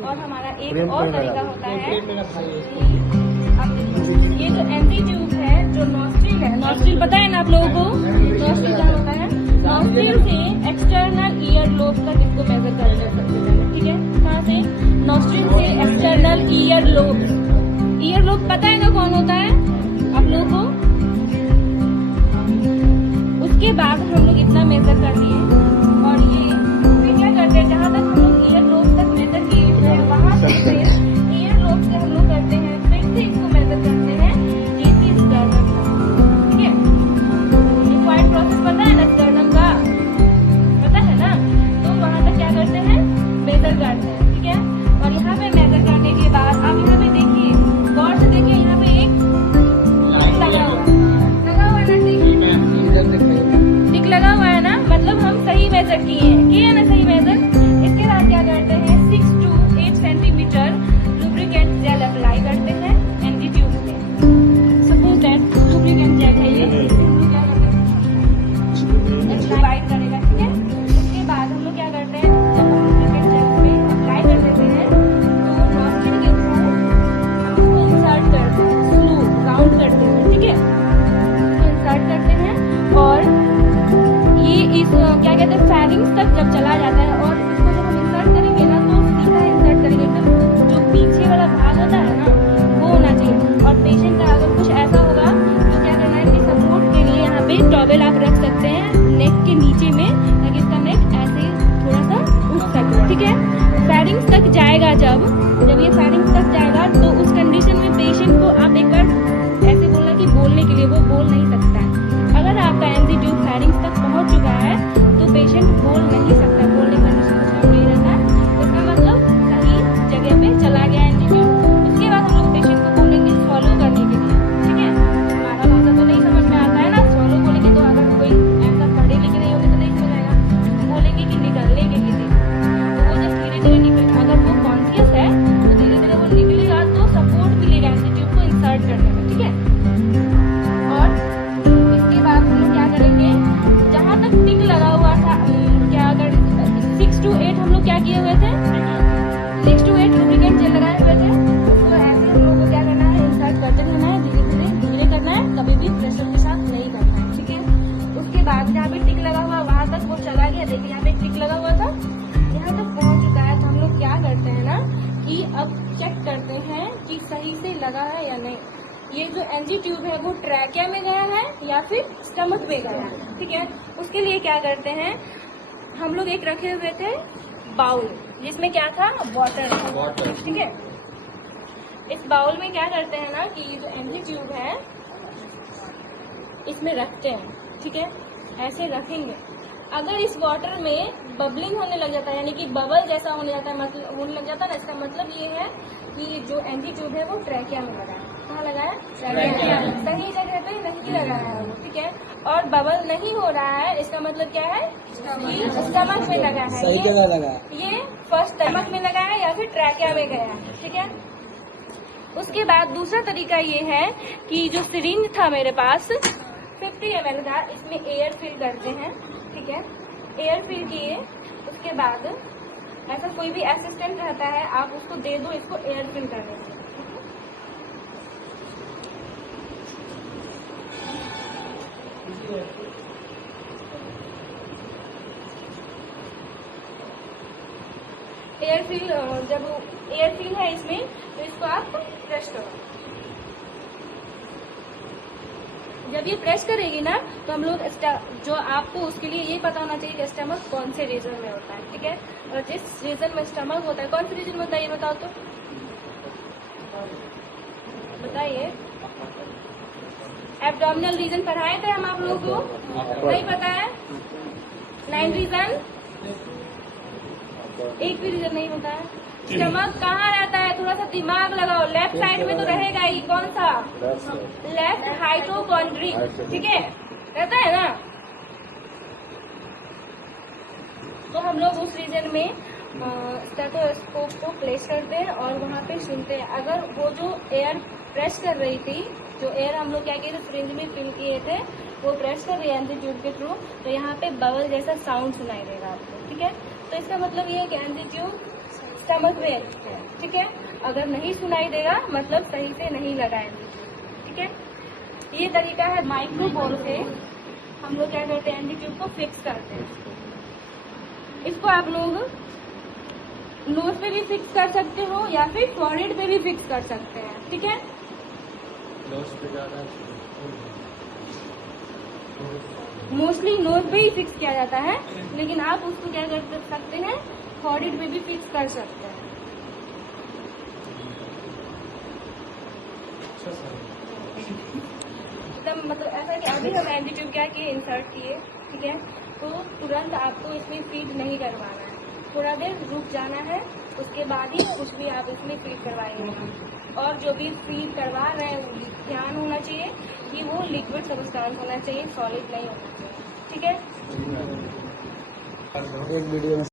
और हमारा एक और तरीका होता है, ये जो एंटी ट्यूब है, जो नॉस्ट्रिल है, नॉस्ट्रिल पता है ना आप लोगों को, नॉस्ट्रिल क्या होता है, नॉस्ट्रिल से एक्सटर्नल ईयर लोब तक इसको मेजर कर सकते हैं, ठीक है। कहाँ से? नॉस्ट्रिल से external ear lobe. Ear lobe पता है ना कौन होता है आप लोगों को? उसके बाद हम लोग इतना मेजर कर लिए और ये फिर क्या करते हैं, जहाँ तक हम लोग ईयर लोब तक मेजर किए हैं वहाँ से ईयर लोब से हम लोग करते हैं, फिर से इसको मेजर करते हैं जीसी स्टर्नम, ठीक है। रिक्वायर्ड प्रोसेस पता है ना स्टर्नम का, पता है ना? तो वहाँ तक क्या करते हैं, मेजर करते हैं, ठीक है। और यहाँ पे मेजर करने के बाद आप यहाँ पे देखिए, गौर से देखिए, यहाँ पे एक लगा हुआ है लगा हुआ है ना, मतलब हम सही मेजर किए हैं ना, सही मेजर। इसके बाद क्या करते हैं, 6 to 8 centimetre lubricant gel apply करते हैं एंटी ट्यूब पे। सपोज दैट लुब्रिकेंट जेल है ये, क्या करते हैं, डिवाइड करेगा, ठीक है। उसके बाद हम लोग क्या करते हैं, जब हम लुब्रिकेंट जेल पे अप्लाई कर देते हैं तो नॉस्ट्रिल के थ्रू हम इंसर्ट करते हैं, स्लो राउंड करते हैं, ठीक है, इंसर्ट करते हैं। और ये इस क्या कहते हैं, फेरिंग्स तक जब चला जाता है और इसको जब हम इंसर्ट करेंगे ना तो सीधा इंसर्ट करेंगे, एकदम जो पीछे वाला भाग होता है ना वो होना चाहिए। और पेशेंट का अगर कुछ ऐसा होगा तो क्या करना है कि सपोर्ट के लिए यहाँ पे टॉवेल आप रख सकते हैं नेक के नीचे में, ताकि इसका नेक ऐसे थोड़ा सा उठ सके, ठीक है। फेरिंग्स तक जाएगा, जब ये फेरिंग्स तक जाएगा तो उस कंडीशन में पेशेंट को आप एक बार ऐसे बोलना कि बोलने के लिए वो बोल नहीं सकता है। अगर आपका एंटी ट्यूब फेरिंग्स तक पहुंच चुका है तो पेशेंट बोल नहीं सकता, बोलने का कंडीशन नहीं रहता है, इसका मतलब सही जगह पे चला गया एंटी ट्यूब। उसके बाद हम लोग पेशेंट को बोलेंगे स्वॉलो करने के लिए, ठीक है। हमारा भाषा तो नहीं समझ में आता है ना, स्वॉलो बोलेंगे तो अगर कोई ऐसा पढ़े लिखे नहीं होगा तो नहीं समझ आएगा। बोलेंगे कि निकलने के लिए, तो वो जब धीरे धीरे निकल, अगर वो कॉन्शियस है तो धीरे धीरे वो निकलेगा तो सपोर्ट मिलेगा एंटी ट्यूब को इंसर्ट करने में, ठीक है। और इसके बाद हम लोग क्या करेंगे, जहाँ तक टिक लगा हुआ था, क्या अगर 6 to 8 हम लोग क्या किए हुए थे, 6 to 8 लुब्रिकेंट जेल लगाए हुए थे, उसको ऐसे हम लोग को क्या करना है, इंसर्ट करते रहना है, धीरे धीरे करना है, कभी भी प्रेशर के साथ नहीं करना है, ठीक है। उसके बाद जहाँ पे टिक लगा हुआ वहाँ तक वो चला गया, देखिए यहाँ पे टिक लगा हुआ था, यहाँ तक पहुँच चुका है, तो हम लोग क्या करते हैं ना कि अब चेक करते हैं कि सही से लगा है या नहीं। ये जो एंटी ट्यूब है वो ट्रैकिया में गया है या फिर स्टमक में गया है, ठीक है। उसके लिए क्या करते हैं, हम लोग एक रखे हुए थे बाउल, जिसमें क्या था, वाटर था, ठीक है। इस बाउल में क्या करते हैं ना कि ये जो एंटी ट्यूब है इसमें रखते हैं, ठीक है, ऐसे रखेंगे। अगर इस वाटर में बबलिंग होने लग जाता है, यानी कि बबल जैसा होने जाता है, मतलब होने लग जाता है ना, इसका मतलब ये है कि जो एंटी ट्यूब है वो ट्रैकिया में लगा है। कहाँ लगा है, ट्रैकिया में, सही जगह पे नहीं लगाया है वो, ठीक है। और बबल नहीं हो रहा है, इसका मतलब क्या है कि स्टमक में लगा है, सही जगह लगा है, ये फर्स्ट स्टमक में लगा है या फिर ट्रैकिया में गया है, ठीक है। उसके बाद दूसरा तरीका ये है कि जो सिरिंज था मेरे पास 50 ml का, इसमें एयर फिल करते हैं, ठीक है। एयर फिल किए, उसके बाद ऐसा कोई भी असिस्टेंट रहता है, आप उसको दे दो इसको एयर फिल करने से। एयर फिल, जब एयर फिल है इसमें तो इसको आप प्रेस करो। जब ये प्रेस करेगी ना तो हम लोग जो आपको उसके लिए ये पता होना चाहिए कि स्टमक कौन से रीजन में होता है, ठीक है। और जिस रीजन में स्टमक होता है, कौन से रीजन में होता है ये बताओ तो, बताइए। एब्डोमिनल रीजन पढ़ाए थे हम आप लोगों को, नहीं पता है? 9 रीजन, एक भी रीजन नहीं होता है। स्टमक कहाँ रहता है, थोड़ा सा दिमाग लगाओ, लेफ्ट साइड में तो रहेगा ही, कौन सा, लेफ्ट हाइपोकॉन्ड्री, ठीक है, रहता है ना। तो हम लोग उस रीजन में स्टेथोस्कोप को प्लेस करते हैं और वहाँ पे सुनते हैं। अगर वो जो एयर प्रेस कर रही थी, जो एयर हम लोग क्या किए थे, सिरिंज में फिल किए थे, वो प्रेस कर रही है एंटी ट्यूब के थ्रू, तो यहाँ पे बबल जैसा साउंड सुनाई देगा आपको, ठीक है। तो इसका मतलब ये है कि एंटी ट्यूब समझ में, ठीक है। अगर नहीं सुनाई देगा मतलब सही से नहीं लगाएंगे, ठीक है। ये तरीका है माइक्रो बोल से हम लोग क्या करते हैं, एंटीट्यूब को फिक्स करते हैं। इसको आप लोग नोज पे भी फिक्स कर सकते हो या फिर फॉरहेड पे भी फिक्स कर सकते हैं, ठीक है। मोस्टली नोज पे ही फिक्स किया जाता है, लेकिन आप उसको क्या कर सकते हैं, फॉरहेड पे भी फिक्स कर सकते हैं। एकदम मतलब ऐसा कि अभी हम एंटीट्यूब क्या किए, इंसर्ट किए, ठीक है। तो तुरंत आपको इसमें फीड नहीं करवाना है, थोड़ा देर रुक जाना है, उसके बाद ही कुछ भी आप इसमें फीड करवाएंगे। और जो भी फीड करवा रहे हैं ध्यान होना चाहिए कि वो लिक्विड सब्सटेंस होना चाहिए, सॉलिड नहीं होना चाहिए, ठीक है। एक वीडियो में